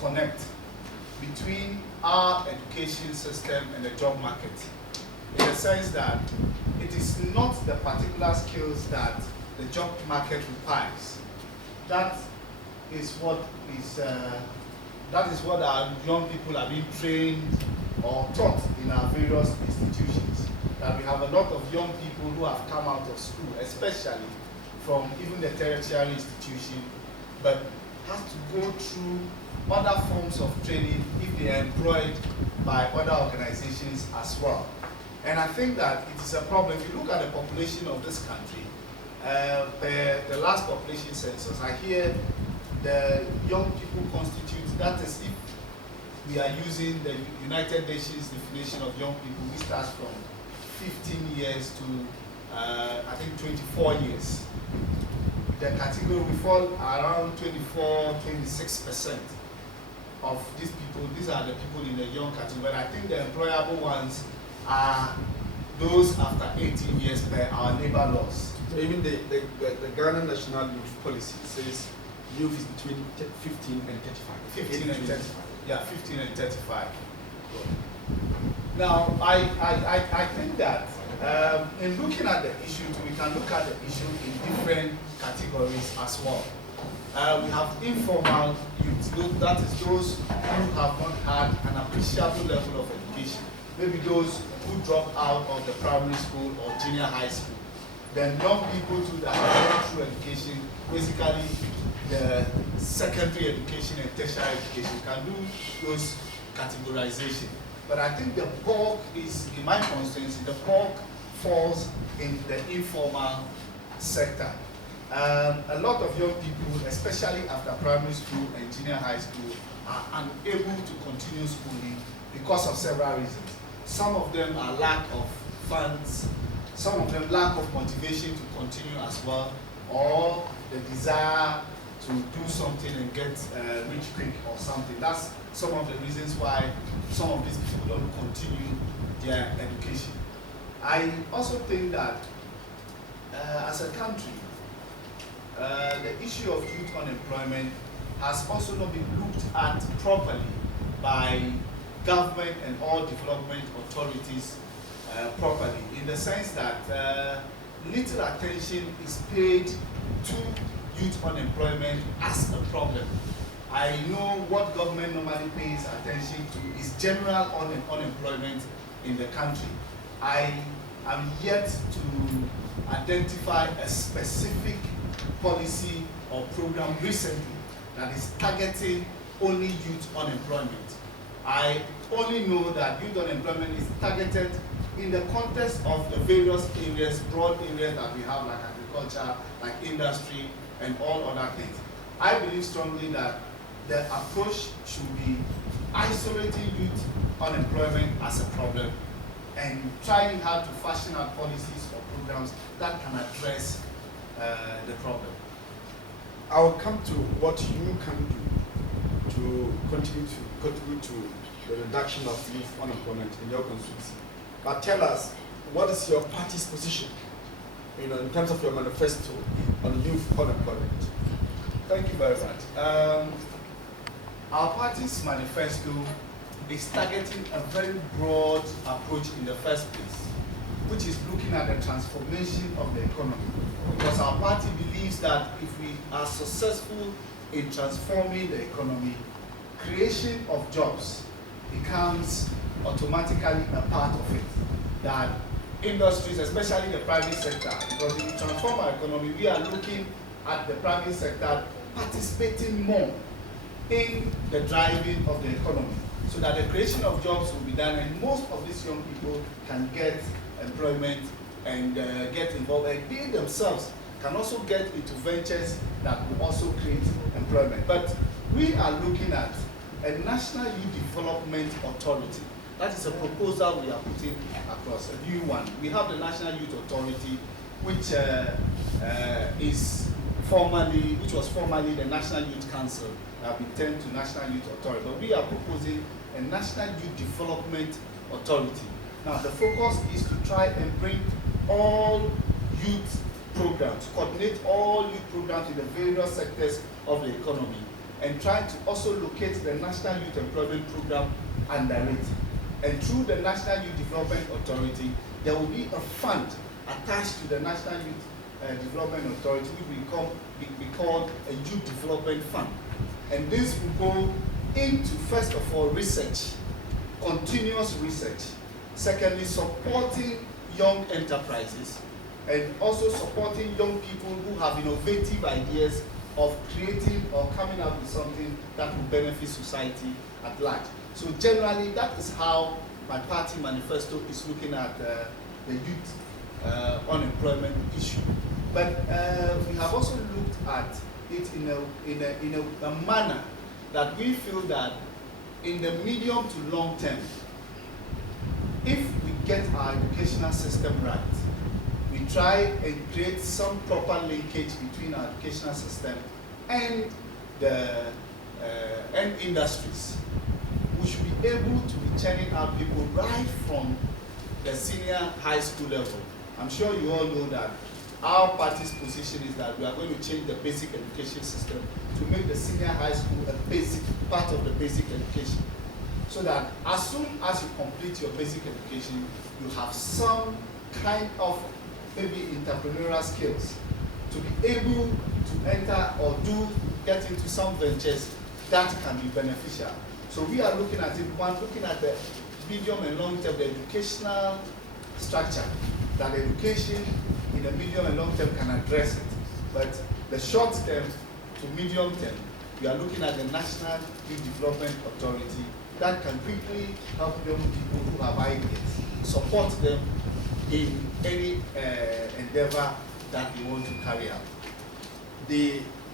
disconnect between our education system and the job market, in the sense that it is not the particular skills that the job market requires. That is what our young people are being trained or taught in our various institutions. That we have a lot of young people who have come out of school, especially from even the tertiary institution, but have to go through other forms of training if they are employed by other organizations as well. And I think that it is a problem. If you look at the population of this country, the last population census, I hear the young people constitute, that is, if we are using the United Nations definition of young people, we start from 15 years to, I think, 24 years. The category, we fall around 24–26% of these people. These are the people in the young category, but I think the employable ones are those after 18 years per our labor laws. So even the Ghana National Youth Policy says youth is between 15 and 35. 15 and 35. Yeah, 15 and 35. Now, I think that in looking at the issue, we can look at the issue in different categories as well. We have informal youth, that is those who have not had an appreciable level of education. Maybe those who drop out of the primary school or junior high school. Then young people too that have gone through education, basically the secondary education and tertiary education, can do those categorization. But I think the bulk is, in my constituency, the bulk falls in the informal sector. A lot of young people, especially after primary school and junior high school, are unable to continue schooling because of several reasons. Some of them are lack of funds, some of them lack of motivation to continue as well, or the desire to do something and get rich quick or something. That's some of the reasons why some of these people don't continue their education. I also think that as a country, the issue of youth unemployment has also not been looked at properly by government and all development authorities properly, in the sense that little attention is paid to youth unemployment as a problem. I know what government normally pays attention to is general unemployment in the country. I am yet to identify a specific policy or program recently that is targeting only youth unemployment. I only know that youth unemployment is targeted in the context of the various areas, broad areas that we have, like agriculture, like industry, and all other things. I believe strongly that the approach should be isolating youth unemployment as a problem and trying hard to fashion out policies or programs that can address the problem. I will come to what you can do to continue to contribute to the reduction of youth unemployment in your constituency. But tell us, what is your party's position, in terms of your manifesto on youth unemployment? Thank you very much. Our party's manifesto is targeting a very broad approach in the first place, which is looking at the transformation of the economy. Because our party believes that if we are successful in transforming the economy, creation of jobs becomes automatically a part of it. That industries, especially the private sector, because if we transform our economy, we are looking at the private sector participating more in the driving of the economy, so that the creation of jobs will be done and most of these young people can get employment and get involved, and they themselves can also get into ventures that will also create employment. But we are looking at a National Youth Development Authority. That is a proposal we are putting across, a new one. We have the National Youth Authority, which was formerly the National Youth Council, that we turned to National Youth Authority. But we are proposing a National Youth Development Authority. Now, the focus is to try and bring all youth programs, coordinate all youth programs in the various sectors of the economy, and trying to also locate the National Youth Employment Program under it. And through the National Youth Development Authority, there will be a fund attached to the National Youth Development Authority, which will be called a Youth Development Fund. And this will go into, first of all, research, continuous research. Secondly, supporting young enterprises, and also supporting young people who have innovative ideas of creating or coming up with something that will benefit society at large. So generally, that is how my party manifesto is looking at the youth unemployment issue. But we have also looked at it in a manner that we feel that in the medium to long term, if we get our educational system right, we try and create some proper linkage between our educational system and the industries, we should be able to be churning out people right from the senior high school level. I'm sure you all know that our party's position is that we are going to change the basic education system to make the senior high school a basic part of the basic education, so that as soon as you complete your basic education, you have some kind of maybe entrepreneurial skills to be able to enter or get into some ventures that can be beneficial. So we are looking at it, looking at the medium and long term, the educational structure, that education in the medium and long term can address it. But the short term to medium term, we are looking at the National Youth Development Authority that can quickly help young people who have ideas, support them in any endeavor that they want to carry out.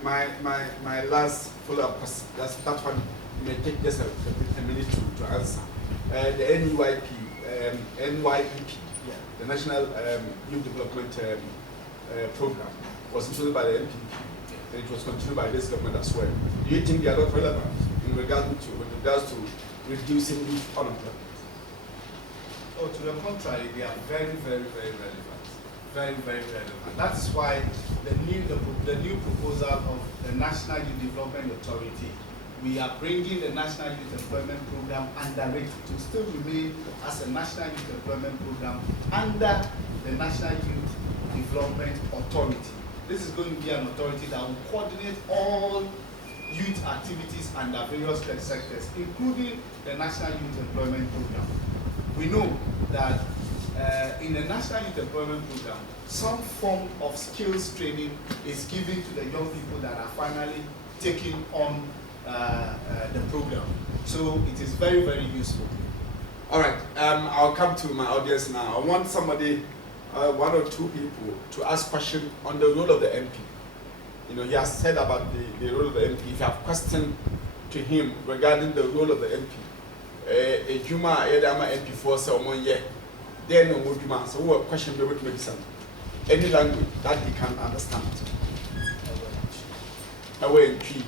My last follow-up question, that one may take just a minute to answer. The NYEP, the National Youth Development Program, was introduced by the MPP, and it was continued by this government as well. Do you think they are not relevant in regards to reducing youth unemployment? Oh, to the contrary, they are very, very, very relevant. Very, very relevant. That is why the new proposal of the National Youth Development Authority, we are bringing the National Youth Employment Program under it to still remain as a National Youth Employment Program under the National Youth Development Authority. This is going to be an authority that will coordinate all youth activities under various sectors, including the National Youth Employment Program. We know that in the National Youth Employment Program, some form of skills training is given to the young people that are finally taking on the program. So it is very, very useful. All right, I'll come to my audience now. I want somebody, one or two people, to ask questions on the role of the MP. You know, he has said about the role of the MP. If you have question to him regarding the role of the MP, a Juma MP for someone, yeah, then no more Juma. So, what question be able to make some? Any language that he can understand. Away in tree.